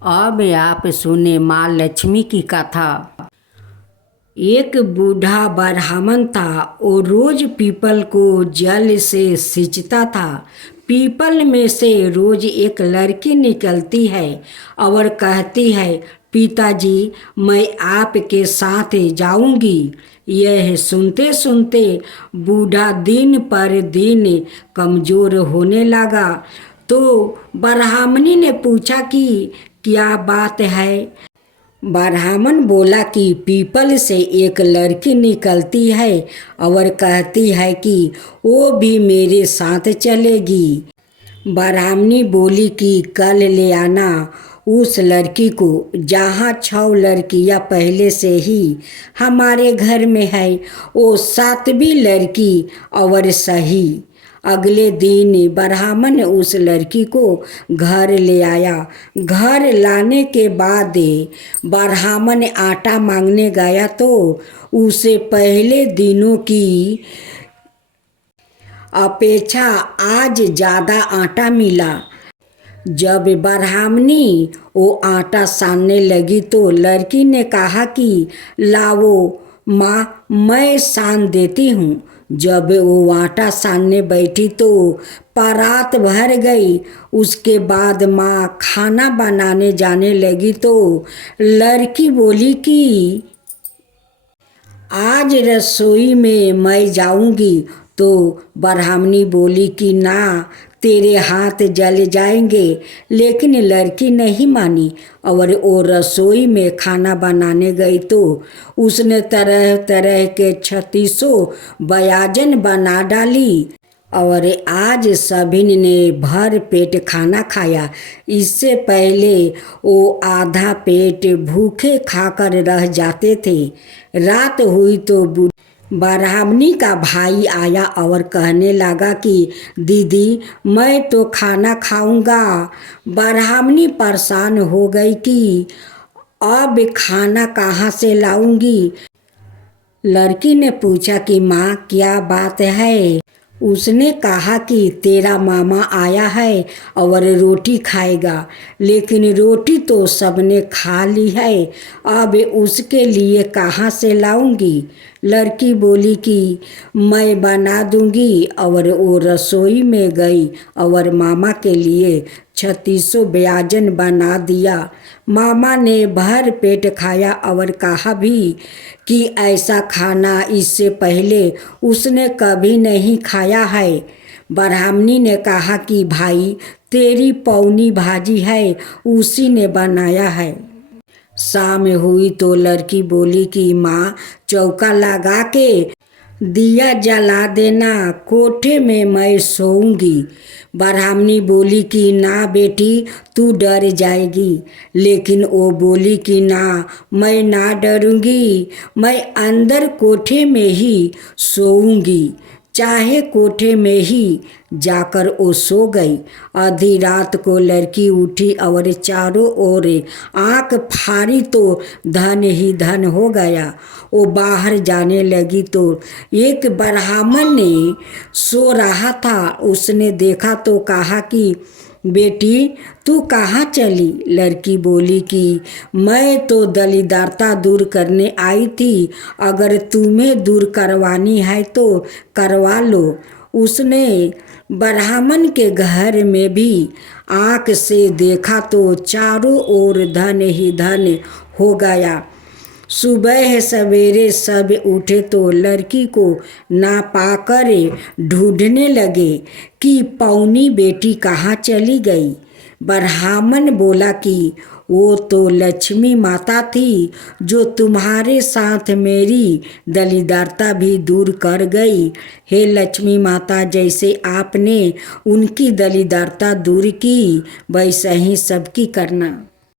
अब आप सुने माँ लक्ष्मी की कथा। एक बूढ़ा ब्राह्मण था। वो रोज पीपल को जल से सींचता था। पीपल में से रोज एक लड़की निकलती है और कहती है, पिताजी मैं आपके साथ जाऊंगी। यह सुनते सुनते बूढ़ा दिन पर दिन कमजोर होने लगा। तो ब्राह्मणी ने पूछा कि क्या बात है। ब्राह्मण बोला कि पीपल से एक लड़की निकलती है और कहती है कि वो भी मेरे साथ चलेगी। ब्राह्मणी बोली कि कल ले आना उस लड़की को। जहाँ 6 लड़कियाँ पहले से ही हमारे घर में है, वो 7वीं लड़की और सही। अगले दिन ब्राह्मण उस लड़की को घर ले आया। घर लाने के बाद ब्राह्मण आटा मांगने गया तो उसे पहले दिनों की अपेक्षा आज ज़्यादा आटा मिला। जब ब्राह्मणी वो आटा सानने लगी तो लड़की ने कहा कि लाओ माँ, मैं सान देती हूँ। जब वो आटा सानने बैठी तो परात भर गई। उसके बाद माँ खाना बनाने जाने लगी तो लड़की बोली कि आज रसोई में मैं जाऊंगी। तो ब्राह्मणी बोली कि ना, तेरे हाथ जल जाएंगे। लेकिन लड़की नहीं मानी और वो रसोई में खाना बनाने गई तो उसने तरह तरह के 36 व्यंजन बना डाली और आज सभी ने भर पेट खाना खाया। इससे पहले वो आधा पेट भूखे खाकर रह जाते थे। रात हुई तो ब्राह्मणी का भाई आया और कहने लगा कि दीदी मैं तो खाना खाऊंगा। ब्राह्मणी परेशान हो गई कि अब खाना कहाँ से लाऊंगी। लड़की ने पूछा कि माँ क्या बात है। उसने कहा कि तेरा मामा आया है और रोटी खाएगा, लेकिन रोटी तो सबने खा ली है, अब उसके लिए कहाँ से लाऊंगी। लड़की बोली कि मैं बना दूंगी और वो रसोई में गई और मामा के लिए 36 व्यंजन बना दिया। मामा ने भर पेट खाया और कहा भी कि ऐसा खाना इससे पहले उसने कभी नहीं खाया है। ब्राह्मणी ने कहा कि भाई तेरी पौनी भाजी है, उसी ने बनाया है। शाम हुई तो लड़की बोली कि माँ चौका लगा के दिया जला देना, कोठे में मैं सोऊंगी। ब्राह्मणी बोली कि ना बेटी, तू डर जाएगी। लेकिन वो बोली कि ना, मैं ना डरूंगी, मैं अंदर कोठे में ही सोऊंगी। चाहे कोठे में ही जाकर वो सो गई। आधी रात को लड़की उठी और चारों ओर आंख फाड़ी तो धन ही धन हो गया। वो बाहर जाने लगी तो एक ब्राह्मण ने सो रहा था। उसने देखा तो कहा कि बेटी तू कहाँ चली। लड़की बोली कि मैं तो दरिद्रता दूर करने आई थी, अगर तुम्हें दूर करवानी है तो करवा लो। उसने ब्राह्मण के घर में भी आँख से देखा तो चारों ओर धन ही धन हो गया। सुबह सवेरे सब उठे तो लड़की को ना पाकर ढूंढने लगे कि पौनी बेटी कहाँ चली गई। ब्राह्मण बोला कि वो तो लक्ष्मी माता थी, जो तुम्हारे साथ मेरी दरिद्रता भी दूर कर गई। हे लक्ष्मी माता, जैसे आपने उनकी दरिद्रता दूर की, वैसे ही सबकी करना।